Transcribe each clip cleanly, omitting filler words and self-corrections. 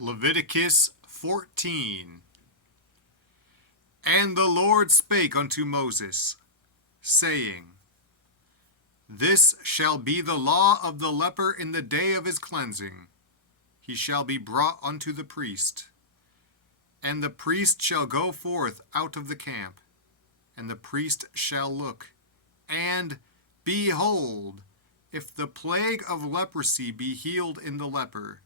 Leviticus 14. And the Lord spake unto Moses, saying, This shall be the law of the leper in the day of his cleansing. He shall be brought unto the priest. And the priest shall go forth out of the camp, and the priest shall look, and behold, if the plague of leprosy be healed in the leper,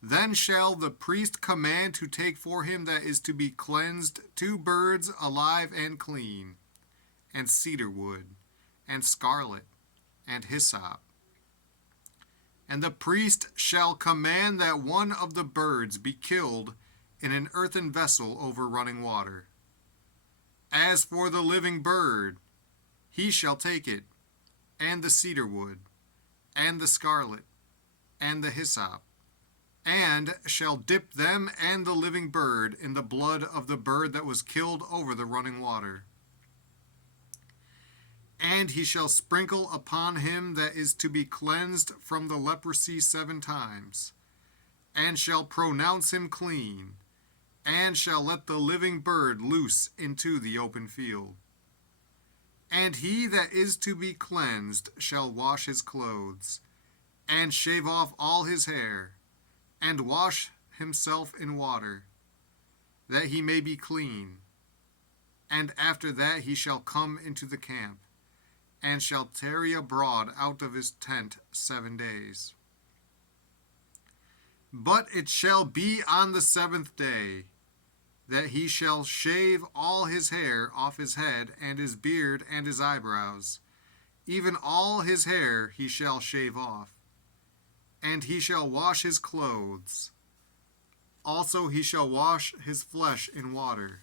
then shall the priest command to take for him that is to be cleansed 2 birds alive and clean, and cedar wood, and scarlet, and hyssop. And the priest shall command that one of the birds be killed in an earthen vessel over running water. As for the living bird, he shall take it, and the cedar wood, and the scarlet, and the hyssop, and shall dip them and the living bird in the blood of the bird that was killed over the running water. And he shall sprinkle upon him that is to be cleansed from the leprosy 7 times, and shall pronounce him clean, and shall let the living bird loose into the open field. And he that is to be cleansed shall wash his clothes, and shave off all his hair, and wash himself in water, that he may be clean. And after that he shall come into the camp, and shall tarry abroad out of his tent 7 days. But it shall be on the 7th day, that he shall shave all his hair off his head, and his beard, and his eyebrows, even all his hair he shall shave off. And he shall wash his clothes. Also he shall wash his flesh in water,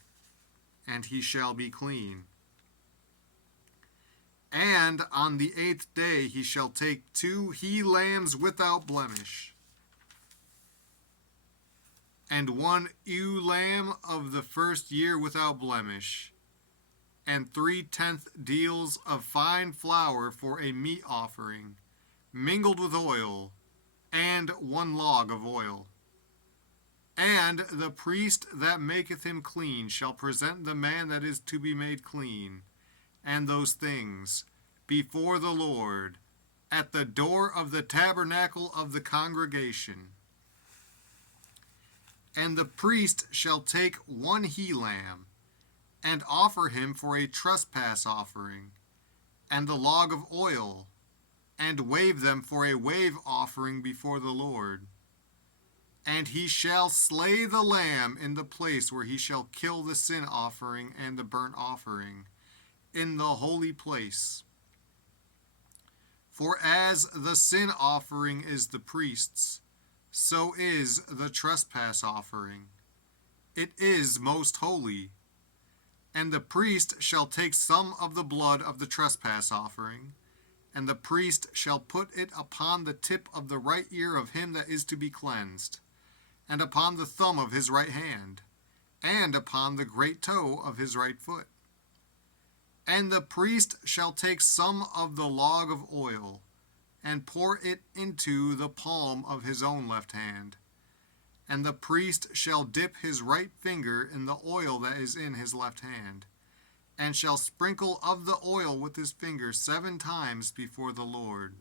and he shall be clean. And on the 8th day he shall take 2 he-lambs without blemish, and 1 ewe lamb of the 1st year without blemish, and 3/10 deals of fine flour for a meat offering, mingled with oil, and 1 log of oil. And the priest that maketh him clean shall present the man that is to be made clean, and those things, before the Lord, at the door of the tabernacle of the congregation. And the priest shall take 1 he-lamb, and offer him for a trespass offering, and the log of oil, and wave them for a wave offering before the Lord. And he shall slay the lamb in the place where he shall kill the sin offering and the burnt offering, in the holy place. For as the sin offering is the priest's, so is the trespass offering. It is most holy. And the priest shall take some of the blood of the trespass offering, and the priest shall put it upon the tip of the right ear of him that is to be cleansed, and upon the thumb of his right hand, and upon the great toe of his right foot. And the priest shall take some of the log of oil, and pour it into the palm of his own left hand. And the priest shall dip his right finger in the oil that is in his left hand, and shall sprinkle of the oil with his finger 7 times before the Lord.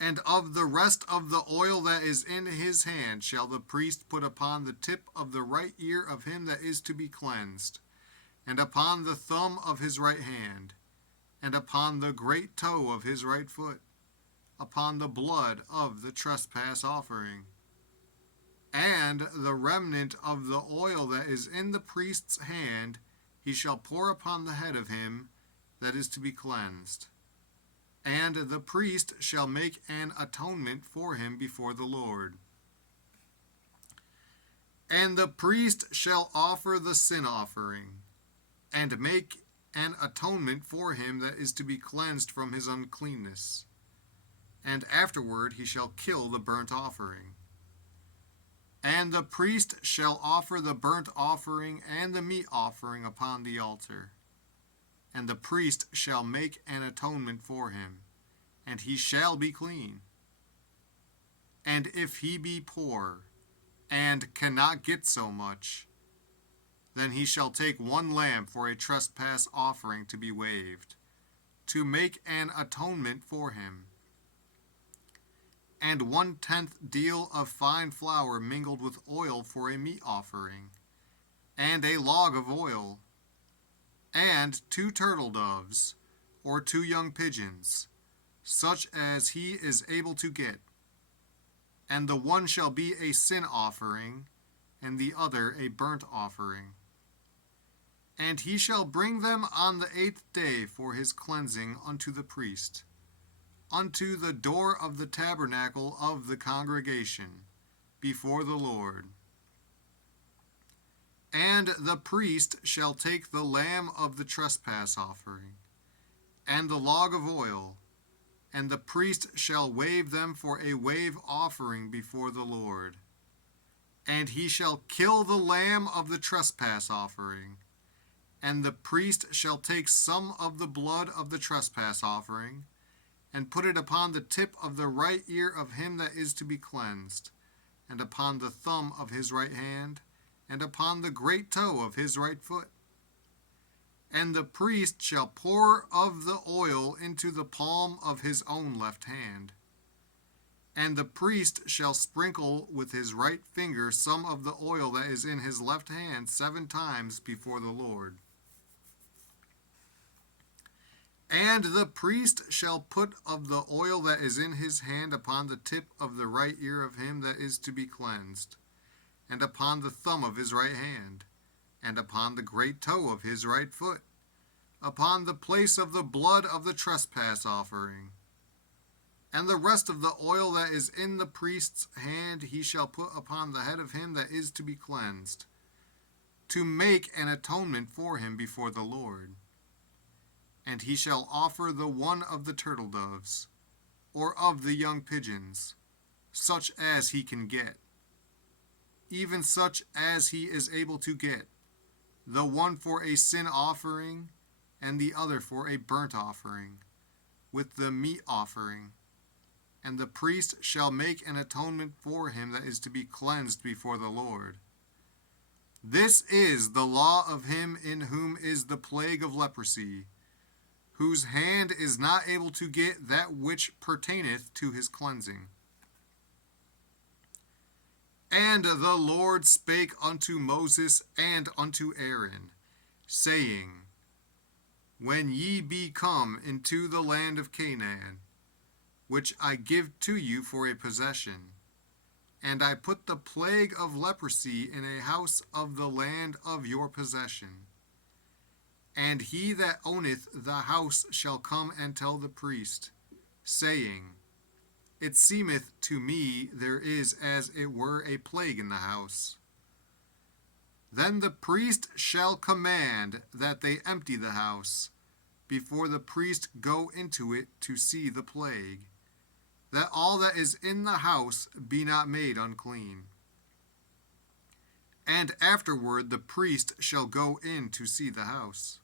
And of the rest of the oil that is in his hand shall the priest put upon the tip of the right ear of him that is to be cleansed, and upon the thumb of his right hand, and upon the great toe of his right foot, upon the blood of the trespass offering. And the remnant of the oil that is in the priest's hand he shall pour upon the head of him that is to be cleansed. And the priest shall make an atonement for him before the Lord. And the priest shall offer the sin offering, and make an atonement for him that is to be cleansed from his uncleanness. And afterward he shall kill the burnt offering. And the priest shall offer the burnt offering and the meat offering upon the altar. And the priest shall make an atonement for him, and he shall be clean. And if he be poor, and cannot get so much, then he shall take 1 lamb for a trespass offering to be waived, to make an atonement for him, and 1/10 deal of fine flour mingled with oil for a meat offering, and a log of oil, and 2 turtle doves, or 2 young pigeons, such as he is able to get. And the one shall be a sin offering, and the other a burnt offering. And he shall bring them on the 8th day for his cleansing unto the priest, unto the door of the tabernacle of the congregation, before the Lord. And the priest shall take the lamb of the trespass offering, and the log of oil, and the priest shall wave them for a wave offering before the Lord. And he shall kill the lamb of the trespass offering, and the priest shall take some of the blood of the trespass offering, and put it upon the tip of the right ear of him that is to be cleansed, and upon the thumb of his right hand, and upon the great toe of his right foot. And the priest shall pour of the oil into the palm of his own left hand. And the priest shall sprinkle with his right finger some of the oil that is in his left hand 7 times before the Lord. And the priest shall put of the oil that is in his hand upon the tip of the right ear of him that is to be cleansed, and upon the thumb of his right hand, and upon the great toe of his right foot, upon the place of the blood of the trespass offering. And the rest of the oil that is in the priest's hand he shall put upon the head of him that is to be cleansed, to make an atonement for him before the Lord. And he shall offer the one of the turtle doves, or of the young pigeons, such as he can get, even such as he is able to get, the one for a sin offering, and the other for a burnt offering, with the meat offering. And the priest shall make an atonement for him that is to be cleansed before the Lord. This is the law of him in whom is the plague of leprosy, whose hand is not able to get that which pertaineth to his cleansing. And the Lord spake unto Moses and unto Aaron, saying, When ye be come into the land of Canaan, which I give to you for a possession, and I put the plague of leprosy in a house of the land of your possession, and he that owneth the house shall come and tell the priest, saying, It seemeth to me there is as it were a plague in the house. Then the priest shall command that they empty the house, before the priest go into it to see the plague, that all that is in the house be not made unclean. And afterward the priest shall go in to see the house.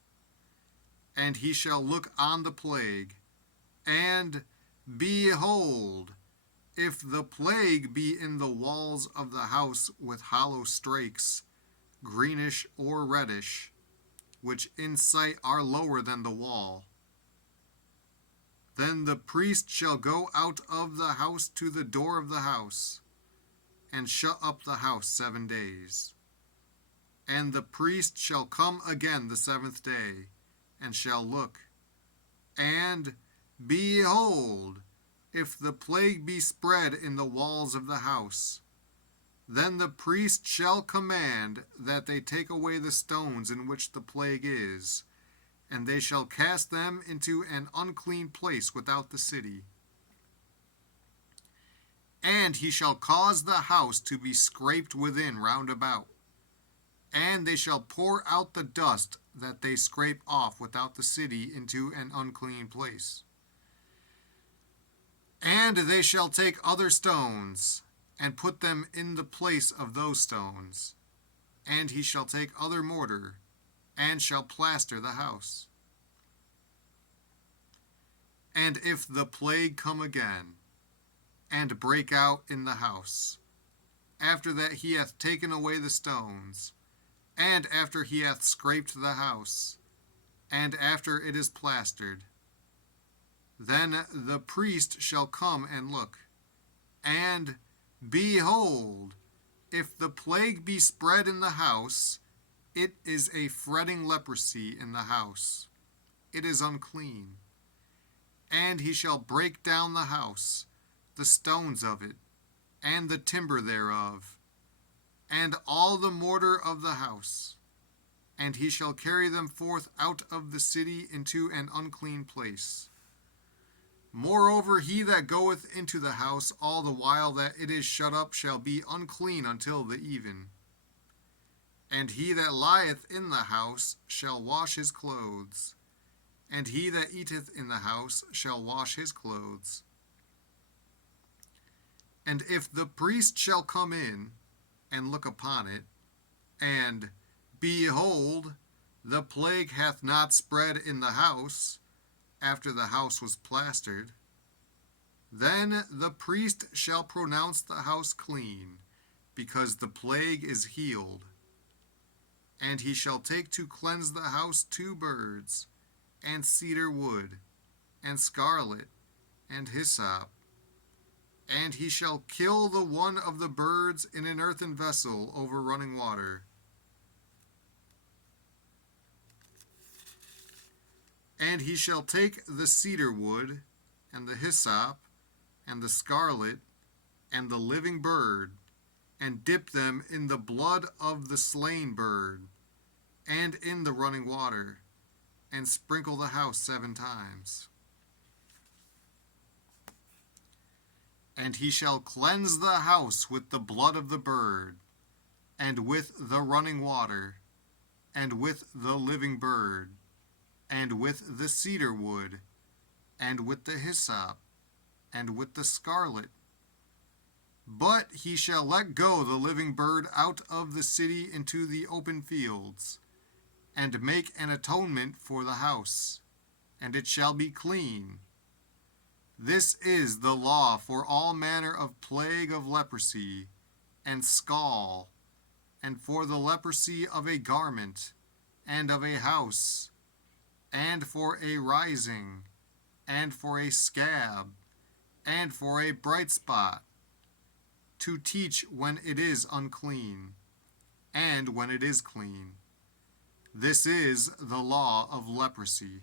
And he shall look on the plague, and behold, if the plague be in the walls of the house with hollow strakes, greenish or reddish, which in sight are lower than the wall, then the priest shall go out of the house to the door of the house, and shut up the house 7 days. And the priest shall come again the 7th day, and shall look. And behold, if the plague be spread in the walls of the house, then the priest shall command that they take away the stones in which the plague is, and they shall cast them into an unclean place without the city. And he shall cause the house to be scraped within round about, and they shall pour out the dust that they scrape off without the city into an unclean place. And they shall take other stones, and put them in the place of those stones. And he shall take other mortar, and shall plaster the house. And if the plague come again, and break out in the house, after that he hath taken away the stones, and after he hath scraped the house, and after it is plastered. Then the priest shall come and look, and behold, if the plague be spread in the house, it is a fretting leprosy in the house. It is unclean. And he shall break down the house, the stones of it, and the timber thereof, and all the mortar of the house. And he shall carry them forth out of the city into an unclean place. Moreover, he that goeth into the house all the while that it is shut up shall be unclean until the even. And he that lieth in the house shall wash his clothes, and he that eateth in the house shall wash his clothes. And if the priest shall come in and look upon it, and, behold, the plague hath not spread in the house, after the house was plastered, then the priest shall pronounce the house clean, because the plague is healed. And he shall take to cleanse the house 2 birds, and cedar wood, and scarlet, and hyssop. And he shall kill the one of the birds in an earthen vessel over running water. And he shall take the cedar wood, and the hyssop, and the scarlet, and the living bird, and dip them in the blood of the slain bird, and in the running water, and sprinkle the house 7 times. And he shall cleanse the house with the blood of the bird, and with the running water, and with the living bird, and with the cedar wood, and with the hyssop, and with the scarlet. But he shall let go the living bird out of the city into the open fields, and make an atonement for the house, and it shall be clean. This is the law for all manner of plague of leprosy, and scall, and for the leprosy of a garment, and of a house, and for a rising, and for a scab, and for a bright spot, to teach when it is unclean, and when it is clean. This is the law of leprosy.